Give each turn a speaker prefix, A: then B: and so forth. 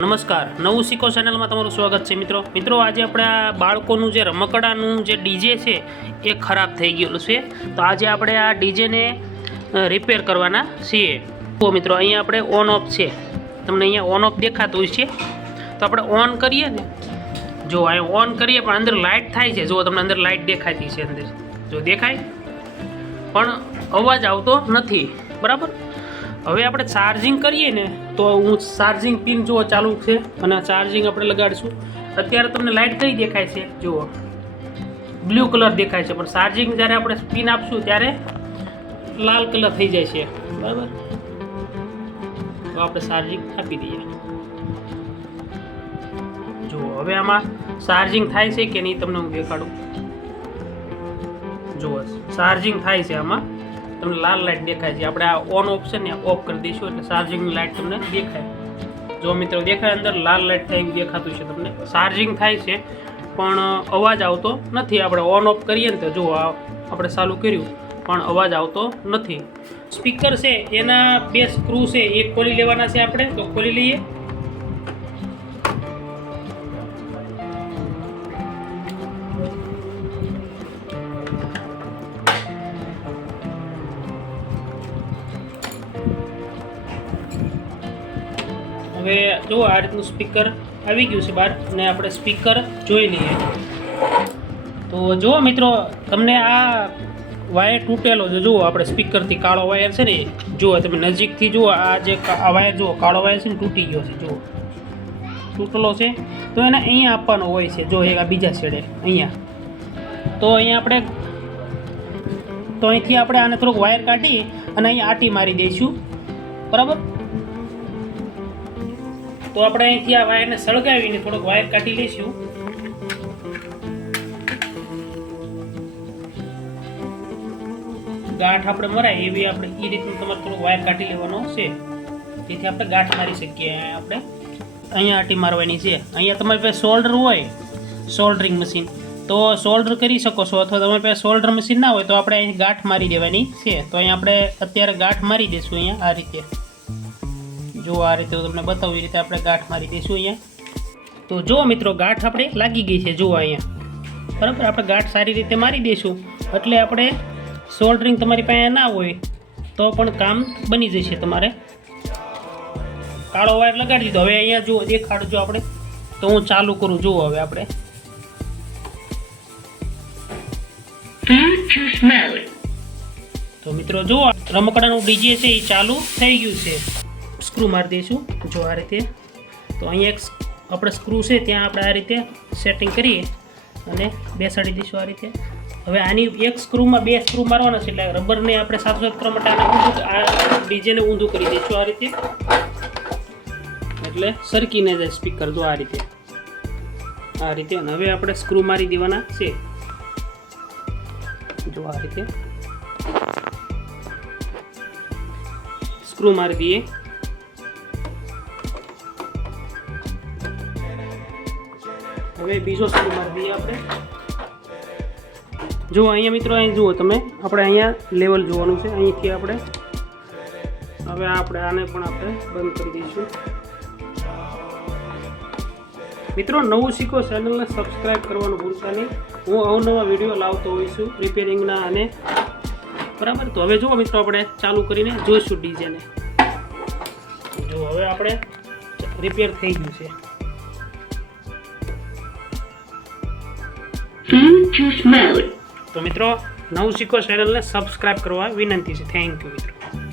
A: નમસ્કાર, નવું શીખો ચેનલમાં તમારું સ્વાગત છે મિત્રો. મિત્રો, આજે આપણે આ બાળકોનું જે રમકડાનું જે ડીજે છે, એ ખરાબ થઈ ગયેલું છે. તો આજે આપણે આ ડીજેને રિપેર કરવાના છીએ. તો મિત્રો, અહીંયા આપણે ઓન ઓફ છે. તમને અહીંયા ઓન ઓફ દેખાતું છે તો આપણે ઓન કરીએ ને. જો અહીં ઓન કરીએ, પણ અંદર લાઇટ થાય છે. જો, તમને અંદર લાઇટ દેખાતી છે અંદર. જો, દેખાય? પણ અવાજ આવતો નથી. બરાબર? હવે આપણે ચાર્જિંગ કરીએ ને તો હું ચાર્જિંગ પિન જુઓ ચાલુ છે અને ચાર્જિંગ આપણે લગાડીશું. અત્યારે તમને લાઇટ કઈ દેખાય છે? જુઓ. બ્લુ કલર દેખાય છે, પણ ચાર્જિંગ જ્યારે આપણે પિન આપશું ત્યારે લાલ કલર થઈ જાય છે. બરાબર? તો આપણે ચાર્જિંગ આપી દઈએ. જુઓ, હવે આમાં ચાર્જિંગ થાય છે કે નહીં તમને હું દેખાડું? જુઓ ચાર્જિંગ થાય છે આમાં. તમને લાલ લાઇટ દેખાય છે. આપણે આ ઓન ઓપ્શન ને ઓફ કરી દઈશું એટલે ચાર્જિંગની લાઇટ તમને દેખાય. જો મિત્રો દેખાય અંદર લાલ લાઇટ થાય દેખાતું છે તમને. ચાર્જિંગ થાય છે, પણ અવાજ આવતો નથી. આપણે ઓન ઓફ કરીએ ને તો જુઓ આપણે ચાલુ કર્યું, પણ અવાજ આવતો નથી. સ્પીકર છે, એના બે સ્ક્રૂ છે. એક ખોલી લેવાના છે આપણે, તો ખોલી લઈએ. હવે જો આ રીતનું સ્પીકર આવી ગયું છે બહાર, અને આપણે સ્પીકર જોઈ લઈએ. તો જુઓ મિત્રો, તમને આ વાયર તૂટેલો છે, જુઓ આપણે સ્પીકરથી કાળો વાયર છે ને, જુઓ તમે નજીકથી જુઓ, આ જે આ વાયર જુઓ, કાળો વાયર છે ને, તૂટી ગયો છે, જુઓ. તૂટેલો છે. તો એને અહીંયા આપવાનો હોય છે, જો એક આ બીજા છેડે, અહીંયા. તો અહીંયા આપણે, તો અહીંથી આપણે આને થોડુંક વાયર કાઢી અને અહીંયા આટી મારી દઈશું. બરાબર? તો આપણે અહીંથી આ વાયરને સળગાવીને થોડોક વાયર કાઢી લઈશું. ગાંઠ આપણે મરાય, એવી આપણે એ રીતનું તમારે થોડોક વાયર કાઢી લેવાનો છે. તેથી આપણે ગાંઠ મારી શકીએ આપણે. અહીંયા આટી મારવાની છે. અહીંયા તમારી પાસે સોલ્ડર હોય શોલ્ડરિંગ મશીન તો સોલ્ડર કરી શકો છો અથવા તમારી પાસે સોલ્ડર મશીન ના હોય તો આપણે અહીં ગાંઠ મારી દેવાની છે. તો અહીંયા આપણે અત્યારે ગાંઠ મારી દઈશું અહીંયા આ રીતે. જો આ રીતે તમને બતાવું, એ રીતે આપણે ગાંઠ મારી દઈશું અહીંયા. તો જો મિત્રો, ગાંઠ આપણે લાગી ગઈ છે, જુઓ અહીંયા. બરાબર? આપણે ગાંઠ સારી રીતે મારી દઈશું. એટલે આપણે સોલ્ડરિંગ તમારી પાસે ના હોય, તો પણ કામ બની જશે તમારે. કાળો વાયર લગાડી દીધો. હવે અહીંયા જુઓ દેખાડજો આપણે. તો હું ચાલુ કરું, જુઓ હવે આપણે. તો મિત્રો, જુઓ, રમકડાનું ડીજે છે, એ ચાલુ થઈ ગયું છે. સ્ક્રૂ મારી દઈશું જો આ રીતે. તો અહીંયા એક આપણે સ્ક્રૂ છે, ત્યાં આપણે આ રીતે સેટિંગ કરીએ અને બેસાડી દઈશું આ રીતે. હવે આની એક સ્ક્રૂમાં બે સ્ક્રૂ મારવાના છે, એટલે રબરને આપણે સાતસો કરવા માટે ઊંધું આ ડીજેને ઊંધું કરી દઈશું આ રીતે. એટલે સરકીને જાય સ્પીકર જો આ રીતે. આ રીતે. અને હવે આપણે સ્ક્રૂ મારી દેવાના છે. જો આ રીતે. સ્ક્રૂ મારી દઈએ. હવે બીજો સ્ક્રૂ મારી આપણે. જુઓ અહીંયા મિત્રો, અહીં જુઓ તમે. આપણે અહીંયા લેવલ જોવાનું છે. અહીંથી આપણે હવે આપણે આને પણ આપણે બંધ કરી દઈશું. મિત્રો, નવું શીખો ચેનલને સબસ્ક્રાઈબ કરવાનું ભૂલતા નહીં. હું અવનવા વીડિયો લાવતો હોઈશું રિપેરિંગના અને બરાબર? તો હવે જુઓ મિત્રો આપણે ચાલુ કરીને જોઈશું ડીજેને જો હવે આપણે રિપેર થઈ ગયું છે. તો મિત્રો નવું શીખો ચેનલને સબસ્ક્રાઇબ કરવા વિનંતી છે. થેન્ક યુ મિત્રો.